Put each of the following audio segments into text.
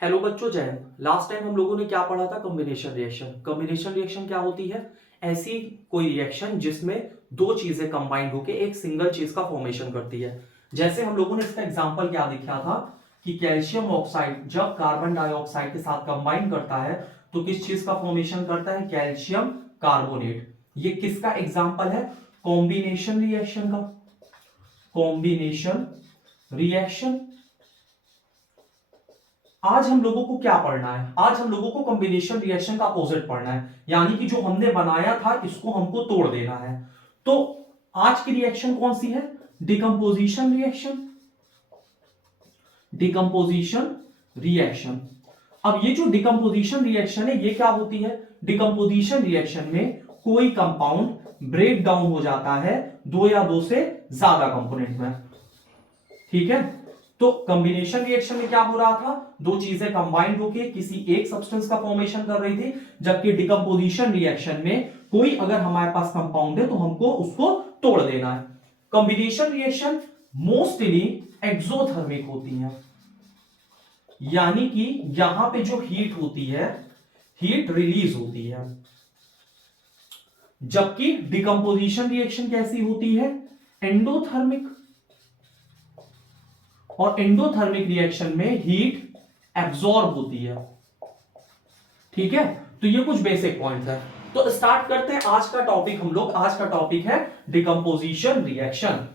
Hello बच्चों, जय Hind. Last time हम लोगों ने क्या पढ़ा था? Combination reaction. कॉम्बिनेशन रिएक्शन क्या होती है? ऐसी कोई रिएक्शन जिसमें दो चीजें कंबाइंड होकर एक सिंगल चीज का फॉर्मेशन करती है। जैसे हम लोगों ने इसका एग्जांपल क्या देखा था कि कैल्शियम ऑक्साइड जब कार्बन डाइऑक्साइड के साथ कंबाइन करता है तो किस चीज का फॉर्मेशन करता है? Calcium carbonate. ये किसका एग्जाम्पल है? कॉम्बिनेशन रिएक्शन का। Combination reaction. आज हम लोगों को क्या पढ़ना है? आज हम लोगों को कॉम्बिनेशन रिएक्शन का अपोजिट पढ़ना है, यानी कि जो हमने बनाया था इसको हमको तोड़ देना है। तो आज की रिएक्शन कौन सी है? Decomposition reaction. Decomposition reaction. अब ये जो डिकम्पोजिशन रिएक्शन है ये क्या होती है? डिकम्पोजिशन रिएक्शन में कोई कंपाउंड ब्रेक डाउन हो जाता है दो या दो से ज्यादा कंपोनेंट में। ठीक है, तो कॉम्बिनेशन रिएक्शन में क्या हो रहा था? दो चीजें कंबाइंड होकर किसी एक सब्सटेंस का फॉर्मेशन कर रही थी, जबकि डिकम्पोजिशन रिएक्शन में कोई अगर हमारे पास कंपाउंड है तो हमको उसको तोड़ देना है। कॉम्बिनेशन रिएक्शन मोस्टली एक्सोथर्मिक होती है, यानी कि यहां पे जो हीट होती है, हीट रिलीज होती है। जबकि डिकम्पोजिशन रिएक्शन कैसी होती है? एंडोथर्मिक। और एंडोथर्मिक रिएक्शन में हीट एब्जॉर्ब होती है। ठीक है, तो ये कुछ बेसिक पॉइंट्स है। तो स्टार्ट करते हैं आज का टॉपिक। हम लोग आज का टॉपिक है डिकम्पोजिशन रिएक्शन।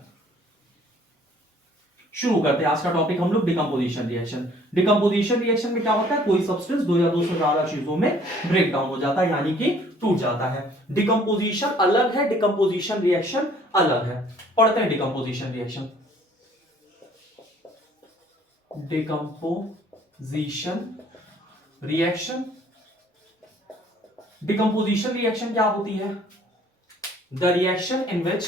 शुरू करते हैं आज का टॉपिक हम लोग डिकम्पोजिशन रिएक्शन। डिकम्पोजिशन रिएक्शन में क्या होता है? कोई सब्सटेंस दो या दो से ज्यादा चीजों में ब्रेक डाउन हो जाता है, यानी कि टूट जाता है। डिकम्पोजिशन अलग है, डिकम्पोजिशन रिएक्शन अलग है। पढ़ते हैं decomposition reaction. Decomposition reaction. Decomposition reaction क्या होती है? The reaction in which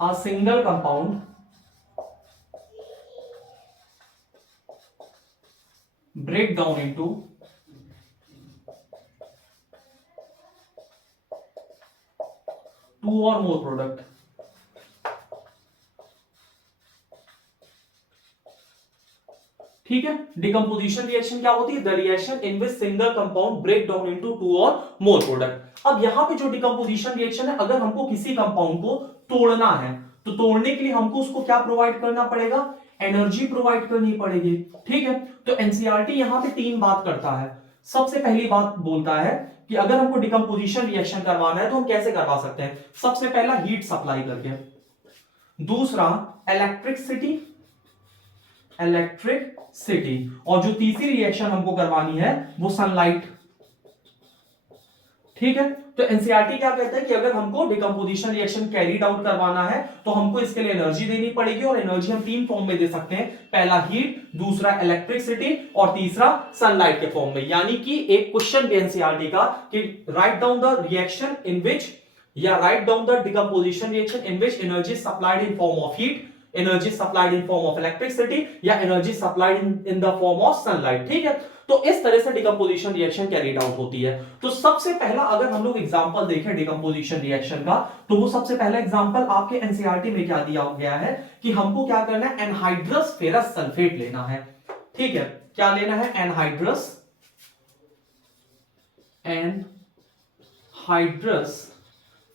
a single compound break down into two or more product। ठीक है, डिकम्पोजिशन रिएक्शन क्या होती है? The reaction in which single compound break down into two or more product. अब यहां पे जो डिकम्पोजिशन रिएक्शन है, अगर हमको किसी कंपाउंड को तोड़ना है तो तोड़ने के लिए हमको उसको क्या प्रोवाइड करना पड़ेगा? एनर्जी प्रोवाइड करनी पड़ेगी। ठीक है, तो एनसीईआरटी यहां पे तीन बात करता है। सबसे पहली बात बोलता है कि अगर हमको डिकम्पोजिशन रिएक्शन करवाना है तो हम कैसे करवा सकते हैं? सबसे पहला हीट सप्लाई करके, दूसरा इलेक्ट्रिसिटी, और जो तीसरी रिएक्शन हमको करवानी है वो सनलाइट। ठीक है, तो एनसीईआरटी क्या कहता है कि अगर हमको डिकम्पोजिशन रिएक्शन कैरीड आउट करवाना है तो हमको इसके लिए एनर्जी देनी पड़ेगी, और एनर्जी हम तीन फॉर्म में दे सकते हैं। पहला हीट, दूसरा इलेक्ट्रिसिटी, और तीसरा सनलाइट के फॉर्म में। यानी कि एक क्वेश्चन भी एनसीईआरटी का कि write down the reaction in which, या write down the decomposition reaction in which energy supplied in form of heat, energy supplied in form of electricity, या energy supplied in the form of sunlight. ठीक है, तो इस तरह से decomposition reaction carried out होती है। तो सबसे पहला अगर हम लोग एग्जांपल देखें डिकम्पोजिशन रिएक्शन का, तो वो सबसे पहला एग्जांपल आपके एनसीईआरटी में क्या दिया गया है कि हमको क्या करना है? एनहाइड्रस फेरस सल्फेट लेना है। ठीक है, क्या लेना है? Anhydrous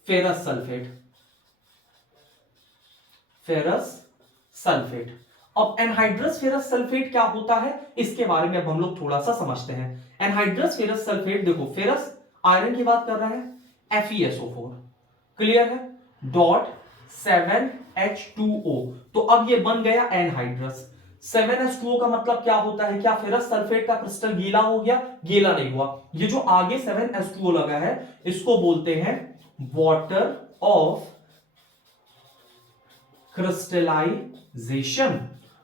ferrous sulphate. Ferrous sulphate. अब एनहाइड्रस फेरस सल्फेट क्या होता है इसके बारे में अब हम लोग थोड़ा सा समझते हैं। एनहाइड्रस फेरस सल्फेट, देखो फेरस आयरन की बात कर रहा है, FeSO4, क्लियर है, डॉट 7H2O। तो अब ये बन गया एनहाइड्रस। 7H2O का मतलब क्या होता है? क्या फेरस सल्फेट का क्रिस्टल गीला हो गया? गीला नहीं हुआ। ये जो आगे 7H2O लगा है इसको बोलते हैं water of crystallization.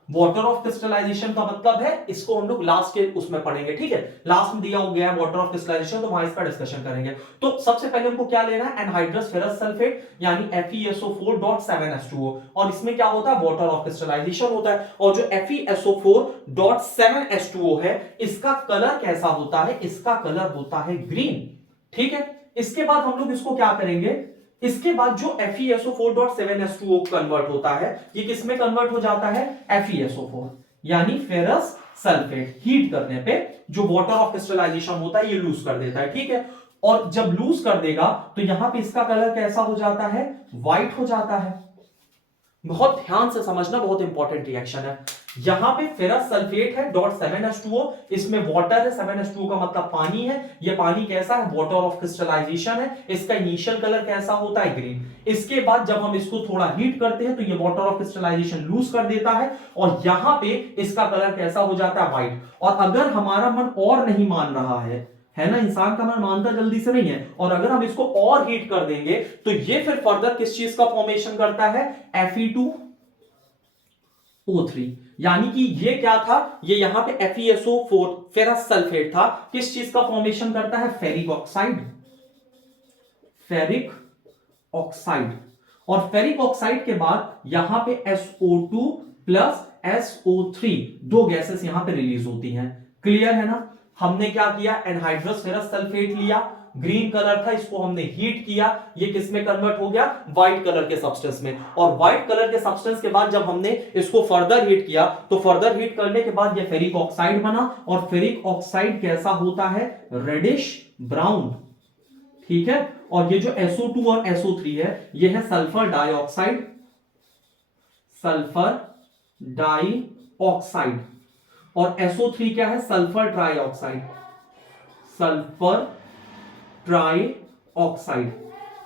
Water of crystallization का मतलब है, इसको हम लोग लास्ट के उसमें पढ़ेंगे। ठीक है, लास्ट में दिया हो गया है वाटर ऑफ क्रिस्टलाइजेशन, तो वहां इसका डिस्कशन करेंगे। तो सबसे पहले हमको क्या लेना है? एनहाइड्रस फेरस सल्फेट, यानी FeSO4.7H2O, और इसमें क्या होता है? वाटर ऑफ क्रिस्टलाइजेशन होता है। और जो FeSO4.7H2O है इसका कलर कैसा होता है? इसका कलर होता है ग्रीन। ठीक है, इसके बाद हम लोग इसको क्या करेंगे? इसके बाद जो FeSO4.7H2O कन्वर्ट होता है, ये किस में कन्वर्ट हो जाता है? FeSO4, यानी फेरस सल्फेट। हीट करने पे जो वाटर ऑफ क्रिस्टलाइजेशन होता है ये लूज कर देता है, ठीक है। और जब लूज कर देगा तो यहां पे इसका कलर कैसा हो जाता है? व्हाइट हो जाता है। बहुत ध्यान से समझना, बहुत इंपॉर्टेंट रिएक्शन है। यहां पे फेरस सल्फेट है .7H2O, इसमें वाटर है, 7H2O का मतलब पानी है। ये पानी कैसा है? वाटर ऑफ क्रिस्टलाइजेशन है। इसका इनिशियल कलर कैसा होता है? ग्रीन। इसके बाद जब हम इसको थोड़ा हीट करते हैं तो ये वाटर ऑफ क्रिस्टलाइजेशन लूज कर देता है और यहां पे इसका कलर कैसा हो जाता है? व्हाइट। और अगर हमारा मन और नहीं मान रहा है ना, इंसान का मन मानता जल्दी से नहीं है, और अगर हम इसको और हीट कर देंगे तो ये फिर फर्दर किस चीज का फॉर्मेशन करता है? Fe2O3। यानी कि ये क्या था? ये यहां पे FeSO4 फेरस सल्फेट था, किस चीज का फॉर्मेशन करता है? Ferric oxide. Ferric oxide. और फेरिक ऑक्साइड के बाद यहां पे SO2 प्लस SO3 दो गैसेस यहां पे रिलीज होती हैं। क्लियर है ना? हमने क्या किया? एनहाइड्रस फेरस सल्फेट लिया, ग्रीन कलर था, इसको हमने हीट किया, ये किस में कन्वर्ट हो गया? व्हाइट कलर के सब्सटेंस में। और व्हाइट कलर के सब्सटेंस के बाद जब हमने इसको फर्दर हीट किया तो फर्दर हीट करने के बाद ये फेरिक ऑक्साइड बना। और फेरिक ऑक्साइड कैसा होता है? रेडिश ब्राउन, ठीक है। और ये जो SO2 और SO3 है ये है सल्फर डाइऑक्साइड। Sulphur dioxide. और SO3 क्या है? Sulphur trioxide. सल्फर ट्राइऑक्साइड,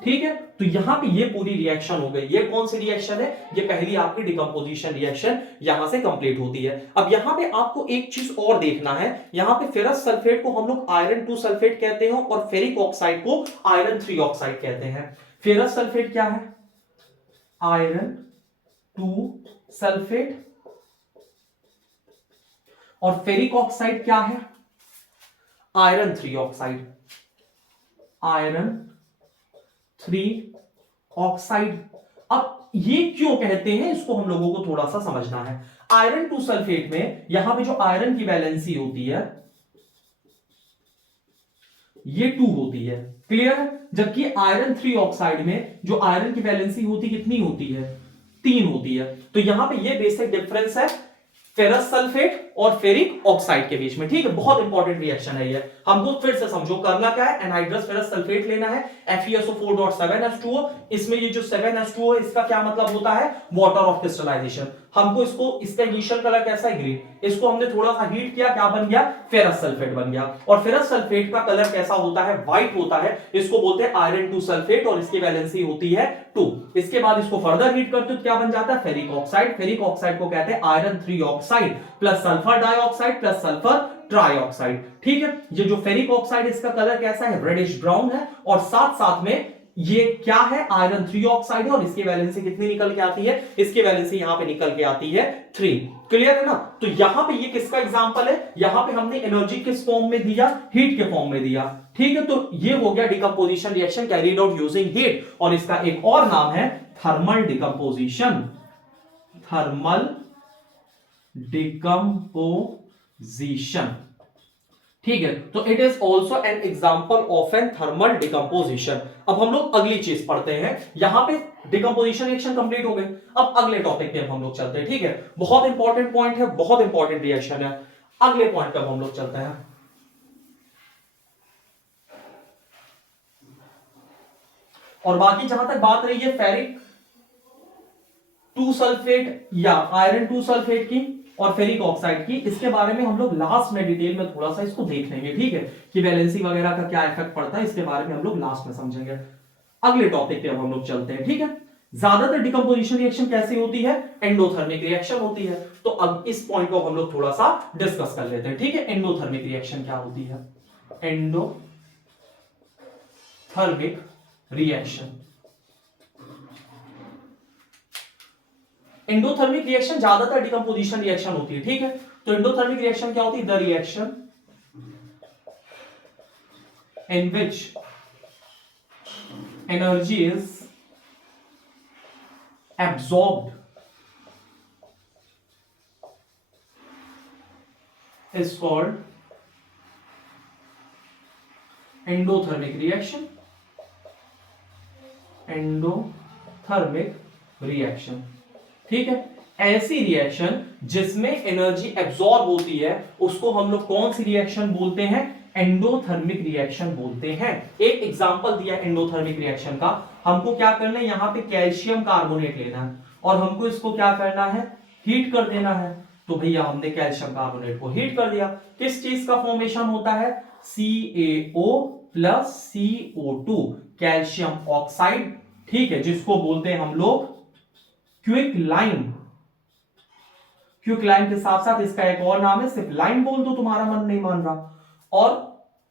ठीक है। तो यहां पे ये पूरी रिएक्शन हो गई। ये कौन सी रिएक्शन है? ये पहली आपकी डिकम्पोजिशन रिएक्शन यहां से कंप्लीट होती है। अब यहां पे आपको एक चीज और देखना है, यहां पे फेरस सल्फेट को हम लोग आयरन 2 सल्फेट कहते हैं और फेरिक ऑक्साइड को आयरन 3 ऑक्साइड कहते हैं। फेरस सल्फेट क्या है? Iron 2 sulphate. और फेरिक ऑक्साइड क्या है? Iron 3 oxide. Iron 3 oxide. अब ये क्यों कहते हैं इसको हम लोगों को थोड़ा सा समझना है। आयरन 2 सल्फेट में यहां पे जो आयरन की वैलेंसी होती है ये 2 होती है, क्लियर है। जबकि आयरन 3 ऑक्साइड में जो आयरन की वैलेंसी होती कितनी होती है? 3 होती है। तो यहां पे ये बेसिक डिफरेंस है फेरस सल्फेट और फेरिक ऑक्साइड के बीच में, ठीक है। बहुत इंपॉर्टेंट रिएक्शन है ये। हमको फिर से समझो, करना क्या है? एनहाइड्रस फेरस सल्फेट लेना है, FeSO4.7H2O। इसमें ये जो 7H2O इसका क्या मतलब होता है? Water of crystallization. हमको इसका इनिशियल कलर कैसा है? ग्रीन। इसको हमने थोड़ा सा हीट किया, क्या बन गया? फेरस सल्फेट बन गया। और फेरस सल्फेट का कलर कैसा होता है? व्हाइट होता है। इसको बोलते हैं आयरन 2 सल्फेट और इसकी वैलेंसी होती है 2। इसके बाद इसको फर्दर हीट करते हो तो क्या बन जाता है? Ferric oxide. फेरिक ऑक्साइड को कहते हैं iron 3 oxide plus sulphur dioxide plus sulphur trioxide, ठीक है। ये जो फेरिक ऑक्साइड इसका कलर कैसा है? रेडिश ब्राउन है। और साथ साथ में ये क्या है? आयरन 3 ऑक्साइड है। और इसकी वैलेंसी कितनी निकल के आती है? इसकी वैलेंसी यहां पे निकल के आती है 3। क्लियर है ना? तो यहां पे ये किसका एग्जांपल है? यहां पे हमने एनर्जी किस फॉर्म में दिया? हीट के फॉर्म में दिया, ठीक है। तो ये हो गया decomposition reaction carried out using heat. और इसका एक और नाम है थर्मल डिकम्पोजिशन। थर्मल डिकम्पोजिशन, ठीक है। तो it is also an example of an thermal decomposition. अब हम लोग अगली चीज पढ़ते हैं। यहां पे डिकम्पोजिशन रिएक्शन कंप्लीट हो गई। अब अगले टॉपिक पे हम लोग चलते हैं, ठीक है। बहुत इंपॉर्टेंट पॉइंट है, बहुत इंपॉर्टेंट रिएक्शन है। अगले पॉइंट पे हम लोग चलते हैं। और बाकी जहां तक बात रही है फेरिक 2 सल्फेट या आयरन 2 सल्फेट की और फेरिक ऑक्साइड की, इसके बारे में हम लोग लास्ट में डिटेल में थोड़ा सा इसको देख लेंगे, ठीक है, कि वैलेंसी वगैरह का क्या इफेक्ट पड़ता है। इसके बारे में हम लोग लास्ट में समझेंगे। अगले टॉपिक पे अब हम लोग चलते हैं, ठीक है। ज्यादातर डिकम्पोजिशन रिएक्शन कैसी होती है? एंडोथर्मिक रिएक्शन होती है। तो अब इस पॉइंट को हम लोग थोड़ा सा डिस्कस कर लेते हैं, ठीक है। एंडोथर्मिक रिएक्शन क्या होती है? Endothermic reaction. एंडोथर्मिक रिएक्शन ज्यादातर डिकम्पोजिशन रिएक्शन होती है, ठीक है। तो एंडोथर्मिक रिएक्शन क्या होती है? The reaction in which energy is absorbed is called endothermic reaction। Endothermic reaction. ठीक है, ऐसी रिएक्शन जिसमें एनर्जी एब्जॉर्ब होती है उसको हम लोग कौन सी रिएक्शन बोलते हैं? एंडोथर्मिक रिएक्शन बोलते हैं। एक एग्जांपल दिया एंडोथर्मिक रिएक्शन का। हमको क्या करना है, यहां पे कैल्शियम कार्बोनेट लेना है और हमको इसको क्या करना है, हीट कर देना है। तो भैया हमने कैल्शियम कार्बोनेट को हीट कर दिया, किस चीज का फॉर्मेशन होता है? CaO plus CO2, calcium oxide. ठीक है, जिसको बोलते हैं हम लोग क्विक लाइम। क्विक लाइम के साथ साथ इसका एक और नाम है सिर्फ लाइम बोल दो, तुम्हारा मन नहीं मान रहा। और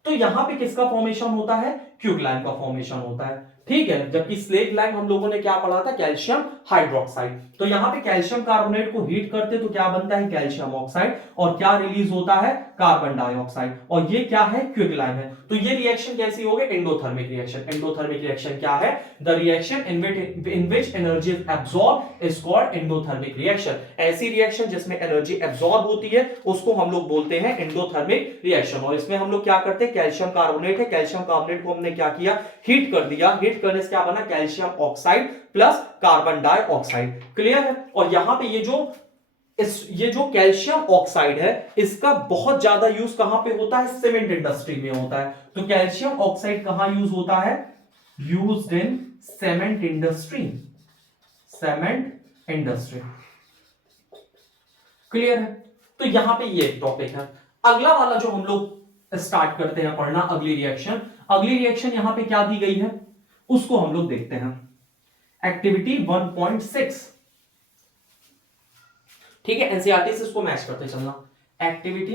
तो यहां पे किसका फॉर्मेशन होता है? क्विक लाइम का फॉर्मेशन होता है। ठीक है, जबकि स्लेग लाइम हम लोगों ने क्या पढ़ा था? Calcium hydroxide. तो यहां पे कैल्शियम कार्बोनेट को हीट करते तो क्या बनता है? Calcium oxide. और क्या रिलीज होता है? Carbon dioxide. और ये क्या है? क्विक लाइम है। तो ये रिएक्शन कैसी होगी? Endothermic reaction. एंडोथर्मिक रिएक्शन क्या है? The reaction in which energy is absorb is called endothermic reaction. ऐसी रिएक्शन जिसमें एनर्जी एब्सॉर्ब होती है उसको हम लोग बोलते हैं एंडोथर्मिक रिएक्शन। और इसमें हम लोग क्या करते हैं? कैल्शियम कार्बोनेट है, कैल्शियम कार्बोनेट को हमने क्या किया? हीट कर दिया। हीट करने से क्या बना? Calcium oxide plus carbon dioxide. Clear है? और यहां पे ये जो कैल्शियम ऑक्साइड है इसका बहुत ज्यादा यूज कहां पे होता है? सीमेंट इंडस्ट्री में होता है। तो कैल्शियम ऑक्साइड कहां यूज होता है? Used in cement industry. Cement industry. Clear है? तो यहां पे ये टॉपिक है। अगला वाला जो हम लोग स्टार्ट करते हैं पढ़ना, अगली रिएक्शन यहां पे क्या दी गई है उसको हम लोग देखते हैं। एक्टिविटी 1.6। ठीक है, एनसीईआरटी से इसको मैच करते चलना। एक्टिविटी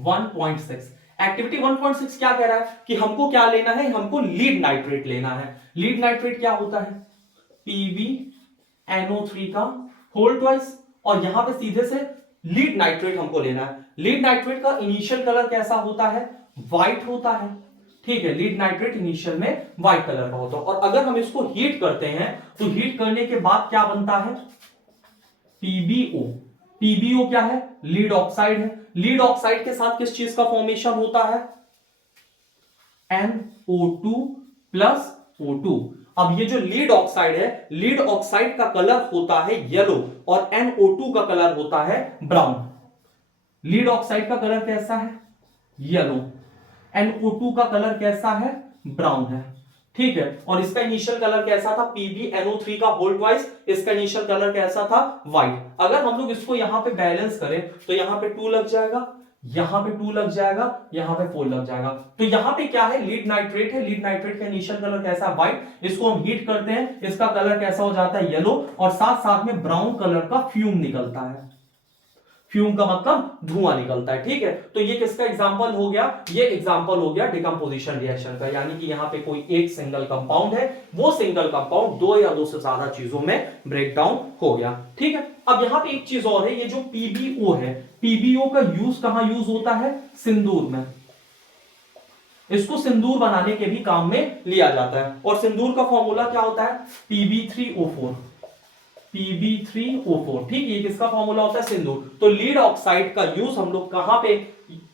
1.6। एक्टिविटी 1.6 क्या कह रहा है कि हमको क्या लेना है? हमको लीड नाइट्रेट लेना है। लीड नाइट्रेट क्या होता है? PbNO3 का होल ट्वाइस। और यहां पे सीधे से लीड नाइट्रेट हमको लेना है। लीड नाइट्रेट का इनिशियल कलर कैसा होता है? व्हाइट होता है। ठीक है, लीड नाइट्रेट इनिशियल में व्हाइट कलर का होता है। और अगर हम इसको हीट करते हैं तो हीट करने के बाद क्या बनता है? PbO। PbO क्या है? लीड ऑक्साइड है। लीड ऑक्साइड के साथ किस चीज का फॉर्मेशन होता है? NO2 plus O2। अब ये जो लीड ऑक्साइड है, लीड ऑक्साइड का कलर होता है येलो और NO2 का कलर होता है ब्राउन। लीड ऑक्साइड का कलर कैसा है? येलो। NO2 का कलर कैसा है? ब्राउन है। ठीक है, और इसका इनिशियल कलर कैसा था? PbNO3 का होल ट्वाइस। इसका इनिशियल कलर कैसा था? व्हाइट। अगर हम लोग इसको यहां पे बैलेंस करें तो यहां पे 2 लग जाएगा, यहां पे 2 लग जाएगा, यहां पे 4 लग जाएगा। तो यहां पे क्या है? लीड नाइट्रेट है। लीड नाइट्रेट का इनिशियल कलर कैसा है? व्हाइट। इसको हम हीट करते हैं, इसका कलर कैसा हो जाता है? येलो। और साथ साथ में ब्राउन कलर का फ्यूम निकलता है। फ्यूम का मतलब धुआं निकलता है। ठीक है, तो ये किसका एग्जांपल हो गया? ये एग्जांपल हो गया डिकम्पोजिशन रिएक्शन का। यानी कि यहां पे कोई एक सिंगल कंपाउंड है, वो सिंगल कंपाउंड 2 या 2 से ज्यादा चीजों में ब्रेक डाउन हो गया। ठीक है, अब यहां पे एक चीज और है, ये जो PbO है, PbO का यूज कहां यूज होता है? सिंदूर में। इसको सिंदूर बनाने के भी काम में लिया जाता है। और सिंदूर का फॉर्मूला क्या होता है? Pb3O4। Pb3O4। ठीक है, ये किसका फॉर्मूला होता है? सिंदूर। तो लीड ऑक्साइड का यूज हम लोग कहां पे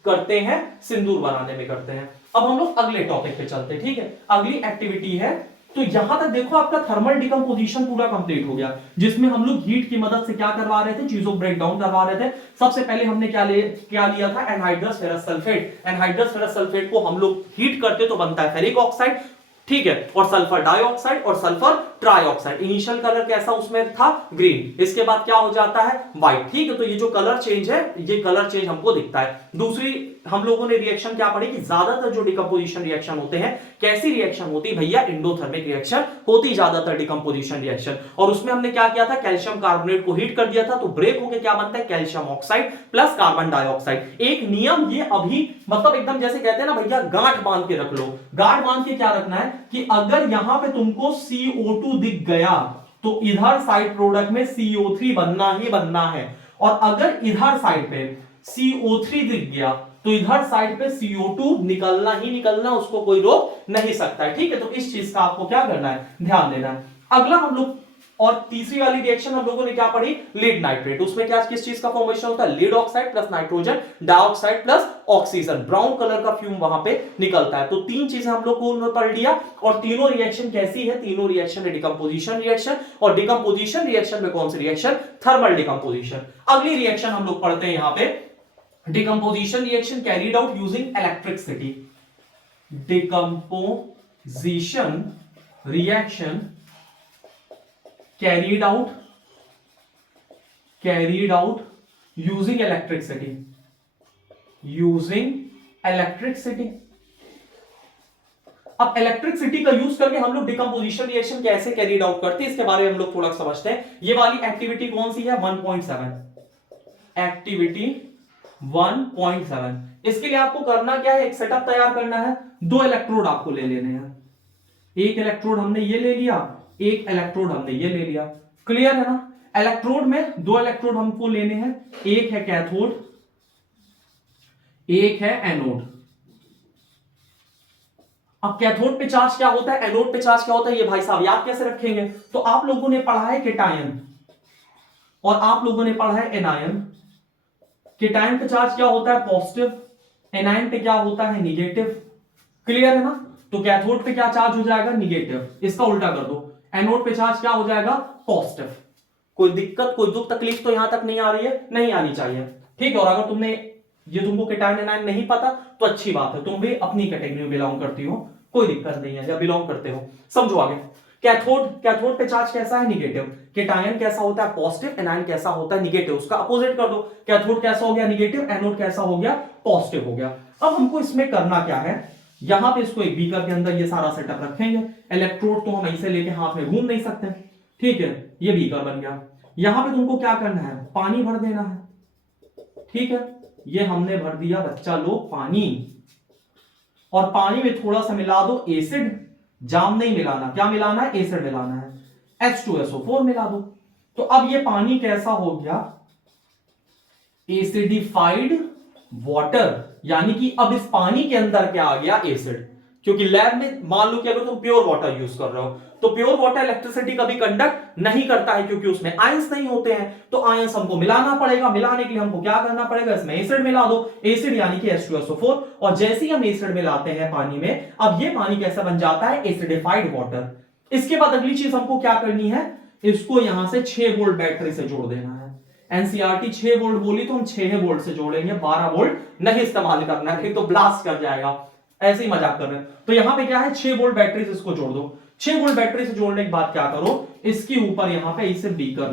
करते हैं? सिंदूर बनाने में करते हैं। अब हम लोग अगले टॉपिक पे चलते हैं। ठीक है, अगली एक्टिविटी है, तो यहां तक देखो आपका थर्मल डिकम्पोजिशन पूरा कंप्लीट हो गया, जिसमें हम लोग हीट की मदद से क्या करवा रहे थे? चीजों ब्रेक डाउन करवा रहे थे। सबसे पहले हमने क्या लिया था? Anhydrous ferrous sulphate. Anhydrous ferrous sulphate को हम लोग हीट करते तो बनता है फेरिक ऑक्साइड। ठीक है, और सल्फर डाइऑक्साइड और सल्फर ट्राइऑक्साइड। इनिशियल कलर कैसा उसमें था? ग्रीन। इसके बाद क्या हो जाता है? व्हाइट। ठीक है, तो ये जो कलर चेंज है, ये कलर चेंज हमको दिखता है। दूसरी हम लोगों ने रिएक्शन क्या पढ़ी कि ज्यादातर जो डिकम्पोजिशन रिएक्शन होते हैं, कैसी रिएक्शन होती है भैया? एंडोथर्मिक रिएक्शन होती ज्यादातर डिकम्पोजिशन रिएक्शन। और उसमें हमने क्या किया था? कैल्शियम कार्बोनेट को हीट कर दिया था, तो ब्रेक होकर क्या बनता है? Calcium oxide plus carbon dioxide. एक नियम ये अभी मतलब एकदम जैसे कहते हैं ना भैया, गांठ बांध के रख लो। गांठ बांध के क्या रखना है कि अगर यहां पे तुमको CO2 दिख गया तो इधर साइड प्रोडक्ट में CO3 बनना ही बनना है। और अगर इधर साइड पे CO3 दिख गया तो इधर साइड पे CO2 निकलना ही निकलना, उसको कोई रोक नहीं सकता है। ठीक है, तो इस चीज का आपको क्या करना है? ध्यान देना है। अगला हम लोग और तीसरी वाली रिएक्शन हम लोगों ने क्या पढ़ी, लीड नाइट्रेट, उसमें क्या किस चीज का फॉर्मेशन होता है, lead oxide plus nitrogen dioxide plus oxygen, brown colour का फ्यूम वहां पे निकलता है। तो तीन चीजें हम लोग को पढ़ लिया, और तीनों रिएक्शन कैसी है, तीनों रिएक्शन है डिकम्पोजिशन रिएक्शन, और डिकम्पोजिशन रिएक्शन में कौन सी रिएक्शन, थर्मल डिकम्पोजिशन। अगली रिएक्शन हम लोग पढ़ते हैं यहां पे, decomposition reaction carried out using electricity. Decomposition reaction carried out using electricity, अब इलेक्ट्रिसिटी का यूज करके हम लोग डिकम्पोजिशन रिएक्शन कैसे कैरीड आउट करते हैं इसके बारे में हम लोग थोड़ा समझते हैं। ये वाली एक्टिविटी कौन सी है, 1.7, एक्टिविटी 1.7। इसके लिए आपको करना क्या है, एक सेटअप तैयार करना है, दो इलेक्ट्रोड आपको ले लेने हैं, एक इलेक्ट्रोड हमने ये ले लिया, एक इलेक्ट्रोड हमने ये ले लिया, क्लियर है ना। इलेक्ट्रोड में दो इलेक्ट्रोड हमको लेने हैं, एक है कैथोड, एक है एनोड। अब कैथोड पे चार्ज क्या होता है, एनोड पे चार्ज क्या होता है, ये भाई साहब याद कैसे रखेंगे, तो आप लोगों ने पढ़ा है केटायन और आप लोगों ने पढ़ा है एनायन। केटायन पे चार्ज क्या होता है, पॉजिटिव, एनायन पे क्या होता है, निगेटिव, क्लियर है ना। तो कैथोड पे क्या चार्ज हो जाएगा, निगेटिव, इसका उल्टा कर दो, एनोड पे चार्ज क्या हो जाएगा, पॉजिटिव। कोई दिक्कत, कोई दुख तकलीफ तो यहां तक नहीं आ रही है, नहीं आनी चाहिए, ठीक है। और अगर तुमने ये तुमको केटायन एनायन नहीं पता तो अच्छी बात है, तुम भी अपनी कैटेगरी में बिलोंग करती हो, कोई दिक्कत नहीं है, या बिलोंग करते हो, समझो आगे। कैथोड पे चार्ज कैसा है, निगेटिव, केटायन कैसा होता है, पॉजिटिव, एनायन कैसा होता है, निगेटिव, उसका अपोजिट कर दो, कैथोड कैसा हो गया, निगेटिव, एनोड कैसा हो गया, पॉजिटिव हो गया। अब हमको इसमें करना क्या है, यहां पे इसको एक बीकर के अंदर ये सारा सेटअप रखेंगे, इलेक्ट्रोड तो हम ऐसे लेके हाथ में घूम नहीं सकते, ठीक है, ये बीकर बन गया। यहां पे तुमको क्या करना है, पानी भर देना है, ठीक है, ये हमने भर दिया बच्चा लोग पानी, और पानी में थोड़ा सा मिला दो एसिड, जाम नहीं मिलाना, क्या मिलाना है, एसिड मिलाना है, H2SO4 मिला दो। तो अब ये पानी कैसा हो गया, एसिडिफाइड वाटर, यानी कि अब इस पानी के अंदर क्या आ गया, एसिड। क्योंकि लैब में मान लो कि अगर तुम प्योर वाटर यूज कर रहे हो तो प्योर वाटर इलेक्ट्रिसिटी कभी कंडक्ट नहीं करता है, क्योंकि उसमें आयंस नहीं होते हैं, तो आयंस हमको मिलाना पड़ेगा। मिलाने के लिए हमको क्या करना पड़ेगा, इसमें एसिड मिला दो, एसिड यानी कि H2SO4, और जैसे ही हम एसिड मिलाते हैं पानी में, अब ये पानी कैसा बन जाता है, एसिडिफाइड वाटर। इसके बाद अगली चीज हमको क्या करनी है, इसको यहां से 6 वोल्ट बैटरी से जोड़ देना है। एनसीईआरटी 6 वोल्ट बोली तो हम 6 वोल्ट से जोड़ेंगे, 12 वोल्ट नहीं इस्तेमाल करना है, तो ब्लास्ट कर जाएगा, ऐसे ही मजाक कर रहे हैं। तो यहां पे क्या है, 6 वोल्ट बैटरी से इसको जोड़ दो। 6 वोल्ट बैटरी से जोड़ने के बाद क्या करो, इसके ऊपर यहां पे इसे बीकर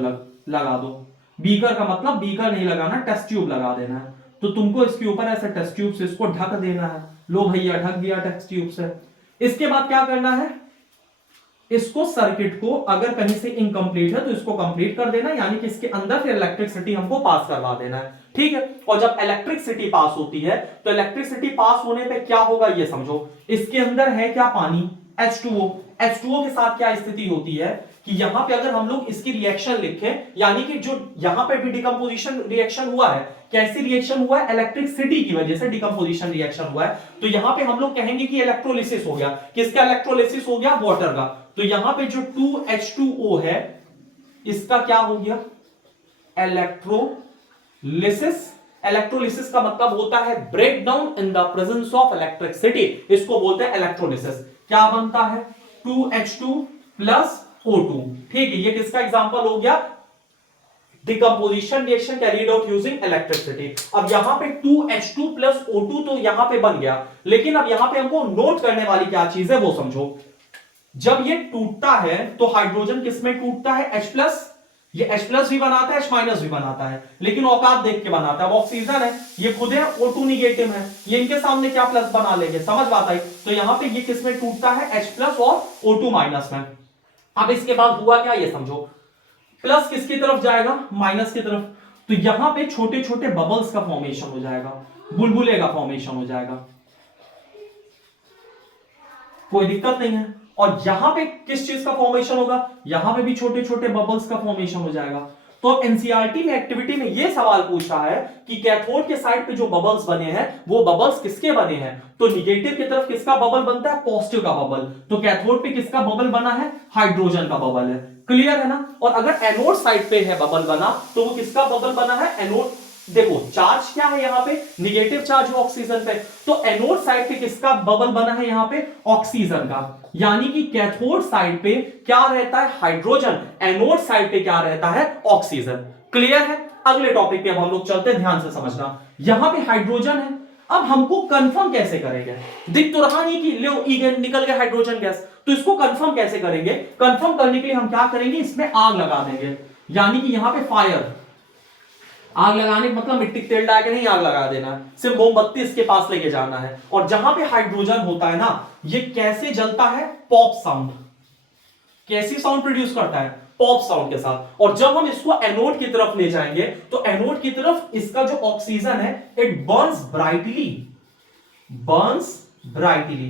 लगा दो। बीकर का मतलब बीकर नहीं लगाना, टेस्ट ट्यूब लगा देना है। तो तुमको इसके ऊपर ऐसे टेस्ट ट्यूब से इसको ढक देना है। लो भैया ढक दिया टेस्ट ट्यूब से। इसके बाद क्या करना है, इसको सर्किट को अगर कहीं से इनकम्प्लीट है तो इसको कंप्लीट कर देना, यानी कि इसके अंदर फिर इलेक्ट्रिसिटी हमको पास करवा देना है, ठीक है। और जब इलेक्ट्रिसिटी पास होती है तो इलेक्ट्रिसिटी पास होने पे क्या होगा ये समझो। इसके अंदर है क्या, पानी, H2O। H2O के साथ क्या स्थिति होती है कि यहां पे अगर हम लोग इसकी रिएक्शन लिखें, यानी कि जो यहां पे भी डिकम्पोजिशन रिएक्शन हुआ है, कैसी रिएक्शन हुआ है, इलेक्ट्रिसिटी की वजह से डिकम्पोजिशन रिएक्शन हुआ है, तो यहां पे हम लोग कहेंगे कि इलेक्ट्रोलिसिस हो गया। किसका इलेक्ट्रोलिसिस हो गया, वाटर का। तो यहां पे जो 2H2O है इसका क्या हो गया, इलेक्ट्रोलिसिस। इलेक्ट्रोलिसिस का मतलब होता है break down in the presence of electricity, इसको बोलते हैं इलेक्ट्रोलिसिस। क्या बनता है, 2H2 प्लस O2, ठीक है। ये किसका एग्जांपल हो गया, decomposition reaction carried out using electricity. अब यहां पे 2H2 प्लस O2 तो यहां पे बन गया, लेकिन अब यहां पे हमको नोट करने वाली क्या चीज है वो समझो। जब ये टूटता है तो हाइड्रोजन किसमें टूटता है, H+, ये H+ भी बनाता है, H- भी बनाता है, लेकिन औकात देख के बनाता है। अब ऑक्सीजन है, ये खुद है, O2 निगेटिव है, ये इनके सामने क्या प्लस बना लेंगे, समझ बात आई। तो यहां पे ये किसमें टूटता है, H+ और O2- में। अब इसके बाद हुआ क्या ये समझो, प्लस किसकी तरफ जाएगा, माइनस की तरफ। तो यहां पे छोटे छोटे बबल्स का फॉर्मेशन हो जाएगा, बुलबुले का फॉर्मेशन हो जाएगा, कोई दिक्कत नहीं है। और यहां पे किस चीज का फॉर्मेशन होगा, यहां पे भी छोटे छोटे बबल्स का फॉर्मेशन हो जाएगा। तो अब एनसीईआरटी में एक्टिविटी में यह सवाल पूछा है कि कैथोड के साइड पे जो बबल्स बने हैं वो बबल्स किसके बने हैं, तो निगेटिव की तरफ किसका बबल बनता है, पॉजिटिव का बबल। तो कैथोड पे किसका बबल बना है, हाइड्रोजन का बबल है, क्लियर है ना। और अगर एनोड साइड पे है बबल बना तो वो किसका बबल बना है, एनोड। देखो चार्ज क्या है यहां पे, निगेटिव चार्ज है ऑक्सीजन पे, तो एनोड साइड पे किसका बबल बना है यहां पे, ऑक्सीजन का। यानी कि कैथोड साइड पे क्या रहता है, हाइड्रोजन, एनोड साइड पे क्या रहता है, ऑक्सीजन। क्लियर है। अगले टॉपिक पे अब हम लोग चलते हैं, ध्यान से समझना। यहां पे हाइड्रोजन है, अब हमको कंफर्म कैसे करेंगे, दिख तो रहा नहीं कि लो निकल गया हाइड्रोजन गैस, तो इसको कंफर्म कैसे करेंगे। कंफर्म करने के लिए हम क्या करेंगे, इसमें आग लगा देंगे। यानी कि यहां पे फायर, आग लगाने का मतलब मिट्टी तेल डाल के नहीं आग लगा देना, सिर्फ मोमबत्ती इसके पास लेके जाना है। और जहां पे हाइड्रोजन होता है ना, ये कैसे जलता है, पॉप साउंड। कैसी साउंड प्रोड्यूस करता है, पॉप साउंड के साथ। और जब हम इसको एनोड की तरफ ले जाएंगे तो एनोड की तरफ इसका जो ऑक्सीजन है, it Burns brightly, Burns brightly.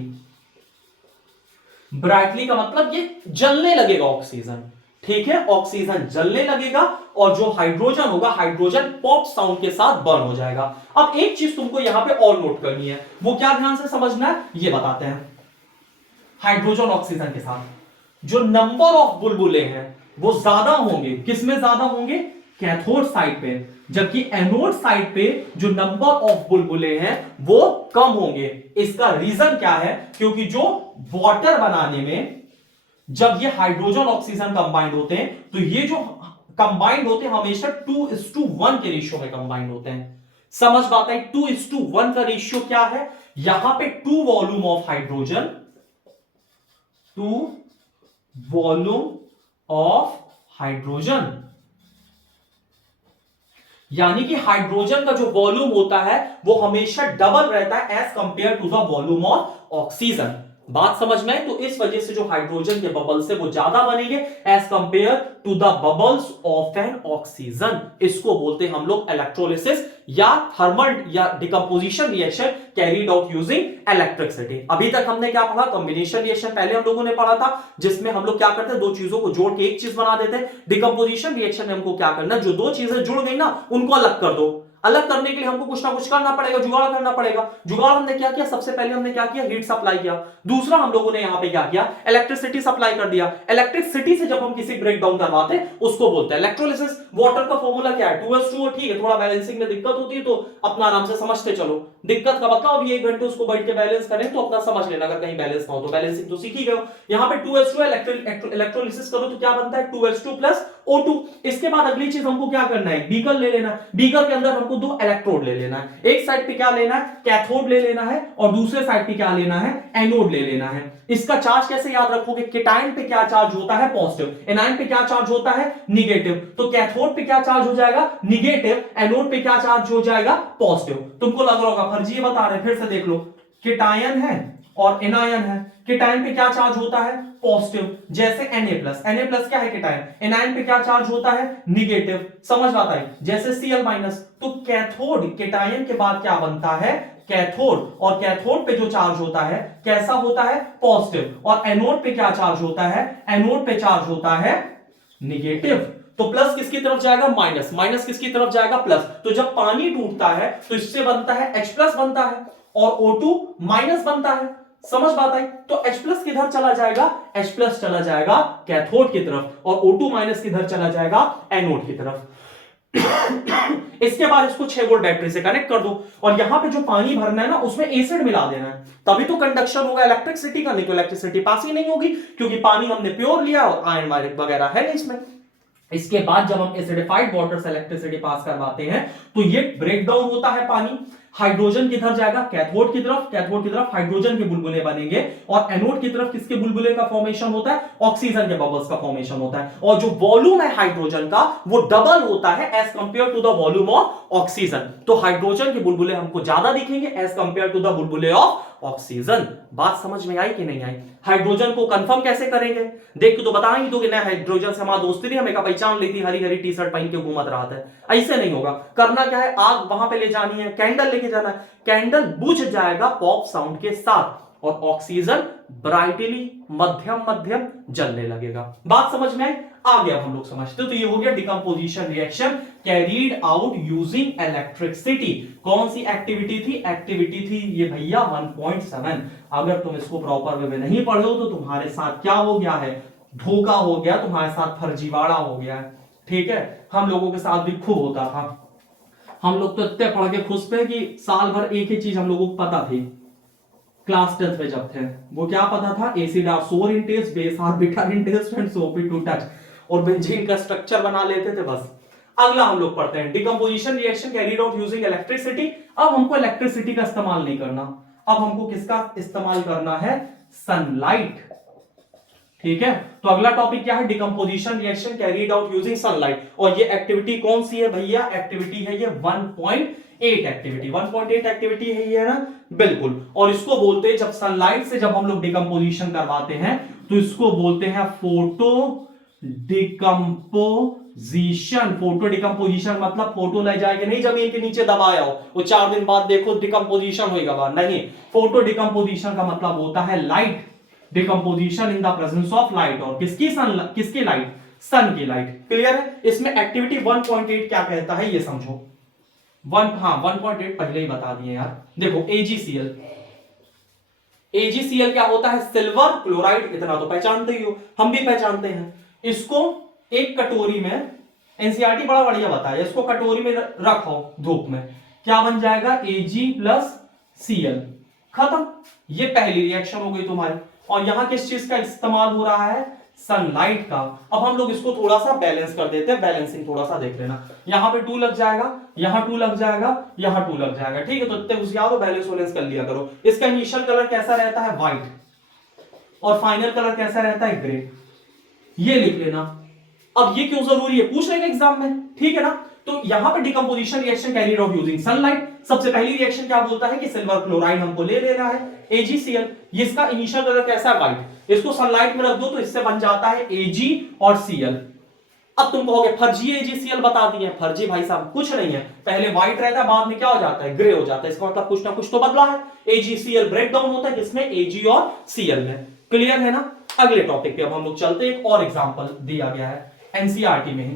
Brightly का मतलब ये जलने लगेगा ऑक्सीजन, ठीक है, ऑक्सीजन जलने लगेगा और जो हाइड्रोजन होगा, हाइड्रोजन पॉप साउंड के साथ बर्न हो जाएगा। अब एक चीज तुमको यहां पे और नोट करनी है, वो क्या ध्यान से समझना है, ये बताते हैं। हाइड्रोजन ऑक्सीजन के साथ जो नंबर ऑफ बुलबुले हैं वो ज्यादा होंगे, किसमें ज्यादा होंगे, कैथोड साइड पे, जबकि एनोड साइड पे जो नंबर ऑफ बुलबुले हैं वो कम होंगे। इसका रीजन क्या है, क्योंकि जो वाटर बनाने में जब ये हाइड्रोजन ऑक्सीजन कंबाइंड होते हैं तो ये जो कंबाइंड होते हैं हमेशा 2:1 के रेशियो में कंबाइंड होते हैं। समझ बात है, 2:1 का रेशियो क्या है, यहां पे 2 volume of hydrogen, 2 volume of hydrogen, यानी कि हाइड्रोजन का जो वॉल्यूम होता है वो हमेशा डबल रहता है as compare to the volume of oxygen. बात समझ में है, तो इस वजह से जो हाइड्रोजन के बबल्स है वो ज्यादा बनेंगे as compare to the bubbles of an oxygen. इसको बोलते हैं हम लोग इलेक्ट्रोलिसिस या थर्मल या decomposition reaction carried out using electricity. अभी तक हमने क्या पढ़ा, कॉम्बिनेशन रिएक्शन पहले हम लोगों ने पढ़ा था, जिसमें हम लोग क्या करते हैं, दो चीजों को जोड़ के एक चीज बना देते हैं। डिकम्पोजिशन रिएक्शन में हमको क्या करना, जो दो चीजें जुड़ गई ना उनको अलग कर दो। अलग करने के लिए हमको कुछ ना कुछ करना पड़ेगा, जुगाड़ करना पड़ेगा। जुगाड़ हमने क्या किया, सबसे पहले हमने क्या किया, हीट सप्लाई किया। दूसरा हम लोगों ने यहां पे क्या किया, इलेक्ट्रिसिटी सप्लाई कर दिया। इलेक्ट्रिसिटी से जब हम किसी ब्रेक डाउन करवाते हैं उसको बोलते हैं इलेक्ट्रोलिसिस। वाटर का फॉर्मूला क्या है, 2:2। ठीक है, थोड़ा बैलेंसिंग में दिक्कत होती है तो अपना आराम से समझते चलो। दिक्कत का मतलब अभी 1 घंटे उसको बैठ के बैलेंस करें तो अपना समझ लेना, अगर कहीं बैलेंस ना हो तो बैलेंसिंग तो सीख ही गए। यहां पे 2:2 इलेक्ट्रोलिसिस करो तो क्या बनता है, 2:2 प्लस O2। इसके बाद अगली चीज हमको क्या करना है, बीकर ले लेना। बीकर के अंदर हमको 2 इलेक्ट्रोड ले लेना है। एक साइड पे क्या लेना है, कैथोड ले लेना है, और दूसरे साइड पे क्या लेना है, एनोड ले लेना है। इसका चार्ज कैसे याद रखोगे, केटायन पे क्या चार्ज होता है, पॉजिटिव, एनायन पे क्या चार्ज होता है, निगेटिव। तो कैथोड पे क्या चार्ज हो जाएगा, निगेटिव, एनोड पे क्या चार्ज हो जाएगा, पॉजिटिव। तुमको लग रहा होगा फर्जी बता रहे, फिर से देख लो। केटायन है और एनायन है, केटायन पे क्या चार्ज होता है, पॉजिटिव, जैसे Na+। Na+ क्या है, केटायन। एनायन पे क्या चार्ज होता है, निगेटिव। समझ बात आई, जैसे Cl-। तो कैथोड, केटायन के बाद क्या बनता है, कैथोड, और कैथोड पे जो चार्ज होता है कैसा होता है, पॉजिटिव। और एनोड पे क्या चार्ज होता है, एनोड पे चार्ज होता है निगेटिव। तो प्लस किसकी तरफ जाएगा, माइनस, माइनस किसकी तरफ जाएगा, प्लस। तो जब पानी टूटता है तो इससे बनता है H+ बनता है और O2 माइनस बनता है। समझ बात आई, तो H+ किधर चला जाएगा, H+ चला जाएगा कैथोड की तरफ, और O2 माइनस किधर चला जाएगा, एनोड की तरफ। इसके बाद इसको 6 वोल्ट बैटरी से कनेक्ट कर दो, और यहां पे जो पानी भरना है ना उसमें एसिड मिला देना है, तभी तो कंडक्शन होगा इलेक्ट्रिसिटी का, नहीं तो इलेक्ट्रिसिटी पास ही नहीं होगी, क्योंकि पानी हमने प्योर लिया और आयन वगैरह है नहीं इसमें। इसके बाद जब हम एसिडिफाइड वाटर से इलेक्ट्रिसिटी पास करवाते हैं तो ये ब्रेक डाउन होता है पानी। हाइड्रोजन किधर जाएगा, कैथोड की तरफ, कैथोड की तरफ हाइड्रोजन के बुलबुले बनेंगे, और एनोड की तरफ किसके बुलबुले का फॉर्मेशन होता है, ऑक्सीजन के बबल्स का फॉर्मेशन होता है। और जो वॉल्यूम है हाइड्रोजन का वो डबल होता है as compare to the volume of oxygen. तो हाइड्रोजन के बुलबुले हमको ज्यादा दिखेंगे एज कंपेयर टू द बुलबुले ऑफ ऑक्सीजन। बात समझ में आई कि नहीं आई। हाइड्रोजन को कंफर्म कैसे करेंगे, देख के तो बता ही दो कि नहीं हाइड्रोजन से हमारा दोस्ती नहीं, हमें का पहचान ली थी, हरी हरी टी शर्ट पहन के घूमत रहा था। ऐसे नहीं होगा, करना क्या है, आग वहां पे ले जानी है, कैंडल लेके जाना है, कैंडल बुझ जाएगा पॉप साउंड के साथ, और ऑक्सीजन ब्राइटली मध्यम मध्यम जलने लगेगा। बात समझ में आई, आगे अब हम लोग समझते, तो ये हो गया decomposition reaction carried out using electricity. कौन सी एक्टिविटी थी, एक्टिविटी थी ये भैया 1.7। अगर तुम इसको प्रॉपर वे में नहीं पढ़े हो तो तुम्हारे साथ क्या हो गया है, धोखा हो गया, तुम्हारे साथ फर्जीवाड़ा हो गया है, ठीक है। हम लोगों के साथ भी खूब होता था। हम लोग तो इतने पढ़ के खुश थे कि साल भर एक ही चीज हम लोगों को पता थी क्लास 10th में जब थे। वो क्या पता था? Acid are sour in taste, base are bitter in taste and soapy to touch, और बेंजीन का स्ट्रक्चर बना लेते थे बस। अगला हम लोग पढ़ते हैं decomposition reaction carried out using electricity. अब हमको इलेक्ट्रिसिटी का इस्तेमाल नहीं करना, अब हमको किसका इस्तेमाल करना है? सनलाइट, ठीक है। तो अगला टॉपिक क्या है? Decomposition reaction carried out using sunlight. और ये एक्टिविटी कौन सी है भैया? एक्टिविटी है ये 1.8 एक्टिविटी, 1.8 एक्टिविटी है ये ना, बिल्कुल। और इसको बोलते हैं, जब सनलाइट से जब हम लोग डिकम्पोजिशन करवाते हैं तो इसको बोलते हैं फोटो डिकम्पोजिशन। फोटो डिकम्पोजिशन मतलब फोटो ले जाएगा नहीं जमीन के नीचे दबाया हो, वो 4 दिन बाद देखो डिकम्पोजिशन होगा, नहीं। फोटो डिकम्पोजिशन का मतलब होता है light decomposition in the presence of light. और किसकी? किसकी लाइट? सन की लाइट। क्लियर है? इसमें एक्टिविटी 1.8 क्या कहता है ये समझो। 1.8 पहले ही बता दिए यार। देखो AgCl, AgCl क्या होता है? सिल्वर क्लोराइड, इतना तो पहचानते ही हो, हम भी पहचानते हैं। इसको एक कटोरी में, एनसीईआरटी बड़ा बढ़िया बताया, इसको कटोरी में रखो धूप में, क्या बन जाएगा? Ag+Cl, खत्म। ये पहली रिएक्शन हो गई तुम्हारी। और यहां किस चीज का इस्तेमाल हो रहा है? सनलाइट का। अब हम लोग इसको थोड़ा सा बैलेंस कर देते हैं, बैलेंसिंग थोड़ा सा देख लेना। यहां पे 2 लग जाएगा, यहां 2 लग जाएगा, यहां 2 लग जाएगा, ठीक है। तो इतने होशियार हो, बैलेंस वैलेंस कर लिया करो। इसका इनिशियल कलर कैसा रहता है? व्हाइट, और फाइनल कलर कैसा रहता है? ग्रे। ये लिख लेना। अब ये क्यों जरूरी है? पूछ लेगा एग्जाम में, ठीक है ना। तो यहां पे decomposition reaction carried out using sunlight. सबसे पहली रिएक्शन क्या बोलता है कि सिल्वर क्लोराइड हमको ले लेना है, AgCl। इसका इनिशियल कलर कैसा है? व्हाइट। इसको सनलाइट में रख दो तो इससे बन जाता है Ag और Cl। अब तुम कहोगे फर्जी AgCl बता दिए। फर्जी भाई साहब कुछ नहीं है, पहले व्हाइट रहता है, बाद में क्या हो जाता है? ग्रे हो जाता है। इसका मतलब कुछ ना कुछ तो बदला है। AgCl ब्रेक डाउन होता है किसमें? Ag और Cl में। क्लियर है ना। अगले टॉपिक पे अब हम लोग चलते हैं। एक और एग्जांपल दिया गया है एनसीईआरटी में ही।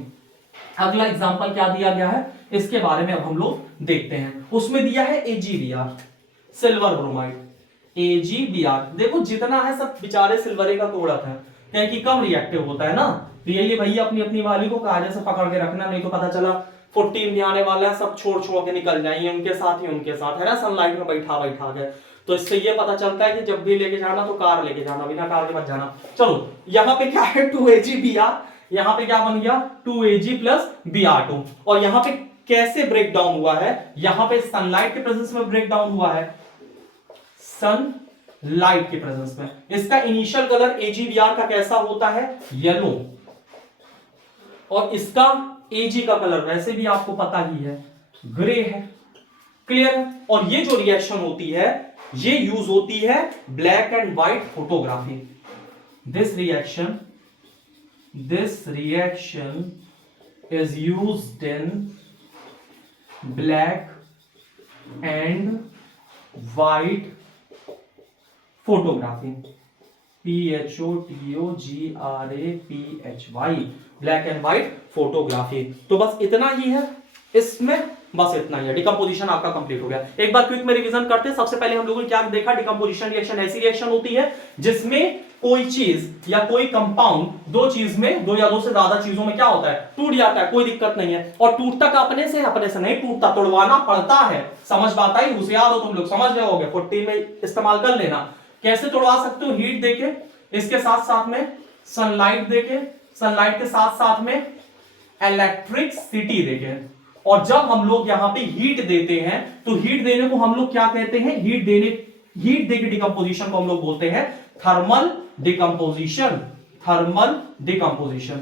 अगला एग्जांपल क्या दिया गया है इसके बारे में अब हम लोग देखते हैं। उसमें दिया है AgBr, सिल्वर ब्रोमाइड, AgBr। देखो जितना है सब बेचारे सिल्वरे का तोड़त है, क्या कि कम रिएक्टिव होता है ना। तो ये भैया अपनी अपनी वाली को कायदे से पकड़ के रखना, नहीं तो पता चला 14 भी आने वाला है, सब छोड़ छोड़ के निकल जाएंगे उनके साथ ही उनके साथ, है ना, सनलाइट में बैठा बैठा के। तो इससे ये पता चलता है कि जब भी लेके जाना तो कार लेके जाना, बिना कार के मत जाना। चलो यहाँ पे क्या है? 2AgBr, यहाँ पे क्या बन गया? 2Ag+Br2। और यहाँ पे कैसे ब्रेक डाउन हुआ है? यहाँ पे सनलाइट के प्रेजेंस में ब्रेक डाउन हुआ है, सनलाइट के प्रेजेंस में। इसका इनिशियल कलर AgBr का कैसा होता है? येलो। और इसका Ag का कलर वैसे भी आपको पता ही है, ग्रे है। क्लियर है। और ये जो रिएक्शन होती है ये यूज होती है black and white photography. This reaction is used in black and white photography, PHOTOGRAPHY, black and white photography. तो बस इतना ही है इसमें, बस इतना ही है। डिकम्पोजिशन आपका कंप्लीट हो गया। एक बार क्विक में रिवीजन करते हैं। सबसे पहले हम लोगों ने क्या देखा? डिकम्पोजिशन रिएक्शन ऐसी रिएक्शन होती है जिसमें कोई चीज या कोई कंपाउंड दो चीज में, दो या दो से ज्यादा चीजों में क्या होता है? टूट जाता है, कोई दिक्कत नहीं है। और टूटता का अपने से नहीं टूटता, तोड़वाना पड़ता है। समझ बात आई? होशियार हो तुम लोग, समझ गए होगे, 14 में इस्तेमाल कर लेना। कैसे तोड़वा सकते हो? हीट देके, इसके साथ साथ में सनलाइट देके, सनलाइट के साथ साथ में इलेक्ट्रिसिटी देके। और जब हम लोग यहां पे हीट देते हैं तो हीट देने को हम लोग क्या कहते हैं? हीट देके डिकम्पोजिशन को हम लोग बोलते हैं thermal decomposition. Thermal decomposition,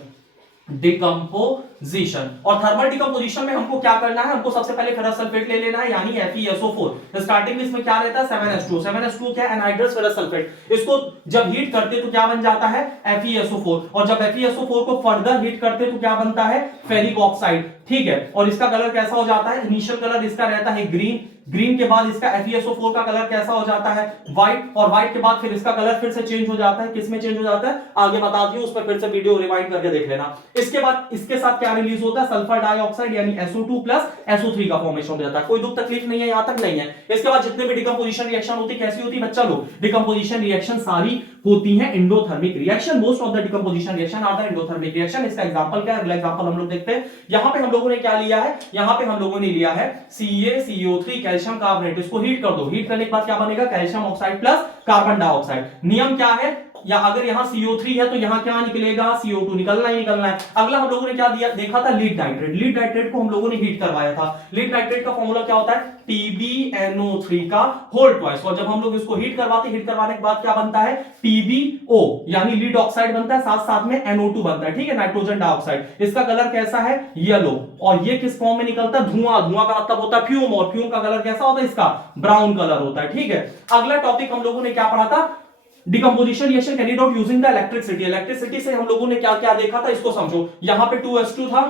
decomposition. और थर्मल डिकम्पोजिशन में हमको क्या करना है? हमको सबसे पहले फेरस सल्फेट ले लेना है, यानी FeSO4। स्टार्टिंग में इसमें क्या रहता है? 7H2। 7H2 क्या है? Anhydrous ferrous sulphate. इसको जब हीट करते तो क्या बन जाता है? FeSO4। और जब FeSO4 को फर्दर हीट करते तो क्या बनता है? फेरिक ऑक्साइड, ठीक है। और इसका कलर कैसा हो जाता है? इनिशियल कलर इसका रहता है ग्रीन, ग्रीन के बाद इसका FeSO4 का कलर कैसा हो जाता है? व्हाइट, और व्हाइट के बाद फिर इसका कलर फिर से चेंज हो जाता है। किसमें चेंज हो जाता है? आगे बता दियो, उस पर फिर से वीडियो रिवाइंड करके देख लेना। इसके बाद इसके साथ क्या रिलीज होता है, सल्फर डाइऑक्साइड यानी SO2 प्लस SO3 का फॉर्मेशन हो जाता है। कोई दुख तकलीफ नहीं है, यहां तक नहीं है। इसके बाद जितने भी डिकम्पोजिशन रिएक्शन होती कैसी होती बच्चा लोग, डिकम्पोजिशन रिएक्शन सारी होती है endothermic reaction. Most of the decomposition reaction are the endothermic reaction. इसका एग्जांपल क्या है, अगला एग्जांपल हम लोग देखते हैं। यहां पे हम लोगों ने क्या लिया है, यहां पे हम लोगों ने लिया है CaCO3 कैल्शियम कार्बोनेट। इसको हीट कर दो, हीट करने के बाद क्या बनेगा, calcium oxide plus carbon dioxide. नियम क्या है, या अगर यहां CO3 है तो यहां क्या निकलेगा, CO2 निकलना ही निकलना है। अगला हम लोगों ने क्या दिया देखा था, लीड नाइट्रेट। लीड नाइट्रेट को हम लोगों ने हीट करवाया था। लीड नाइट्रेट का फॉर्मूला क्या होता है, TbNO3 का होल ट्वाइस। और जब हम लोग इसको हीट करवाते, हीट करवाने के बाद क्या बनता है, TbO यानी लीड ऑक्साइड बनता है, साथ साथ में NO2 बनता है, ठीक है, नाइट्रोजन डाइऑक्साइड। इसका कलर कैसा है, येलो। और ये किस फॉर्म में निकलता है, धुआं। धुआं का मतलब होता है फ्यूम, और फ्यूम का कलर कैसा होता है, इसका ब्राउन कलर होता है, ठीक है। अगला टॉपिक हम लोगों ने क्या पढ़ा था, decomposition reaction carried out using the electricity. Electricity से हम लोगों ने क्या क्या देखा था, इसको समझो। यहां पे 2s2 था,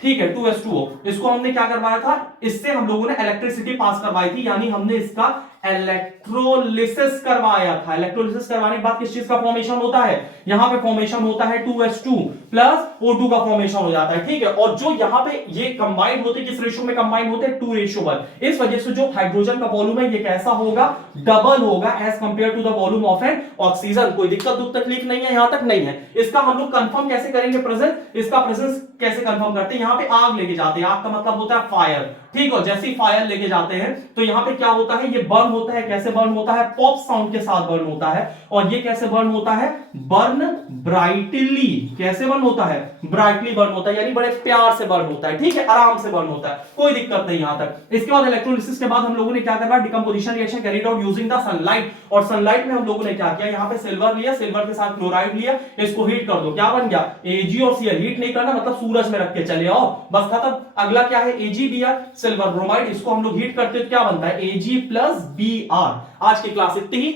ठीक है, 2s2O। इसको हमने क्या करवाया था, इससे हम लोगों ने इलेक्ट्रिसिटी पास करवाई थी, यानी हमने इसका इलेक्ट्रोलिसिस करवाया था। इलेक्ट्रोलिसिस करवाने के बाद किस चीज का फॉर्मेशन होता है, यहां पे फॉर्मेशन होता है 2s2 प्लस O2 का फॉर्मेशन हो जाता है, ठीक है। और जो यहां पे ये कंबाइन होते किस रेशियो में कंबाइन होते हैं, 2:1। इस वजह से जो हाइड्रोजन का वॉल्यूम है ये कैसा होगा, डबल होगा as compare to the volume of an oxygen. कोई दिक्कत दुख तकलीफ नहीं है, यहां तक नहीं है। इसका हम लोग कंफर्म कैसे करेंगे प्रेजेंस, इसका प्रेजेंस कैसे कंफर्म करते हैं, यहां पे आग लेके जाते हैं। आग का मतलब होता है फायर, ठीक है। जैसे ही फायर लेके जाते हैं तो यहां पे क्या होता है, ये बर्न होता है। कैसे बर्न होता है, पॉप साउंड के साथ बर्न होता है। और ये कैसे बर्न होता है, बर्न ब्राइटली। कैसे बर्न होता है, ब्राइटली बर्न होता है, यानी बड़े प्यार से बर्न होता है, ठीक है, आराम से बर्न होता है, कोई दिक्कत नहीं यहां तक। इसके बाद इलेक्ट्रोलिसिस के बाद हम लोगों ने क्या करना, decomposition reaction carried out using the sunlight. और सनलाइट में हम लोगों ने क्या किया, यहां पे सिल्वर लिया, सिल्वर के साथ क्लोराइड लिया, इसको हीट कर दो, क्या बन गया, Ag और Cl। हीट नहीं करना मतलब सूरज में रख के चले आओ, बस खत्म। अगला क्या है, AgBr सिल्वर ब्रोमाइड। इसको हम लोग हीट करते तो क्या बनता है, Ag प्लस Br। आज की क्लास इतनी ही।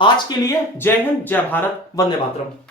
आज के लिए जय हिंद, जय भारत, वंदे मातरम।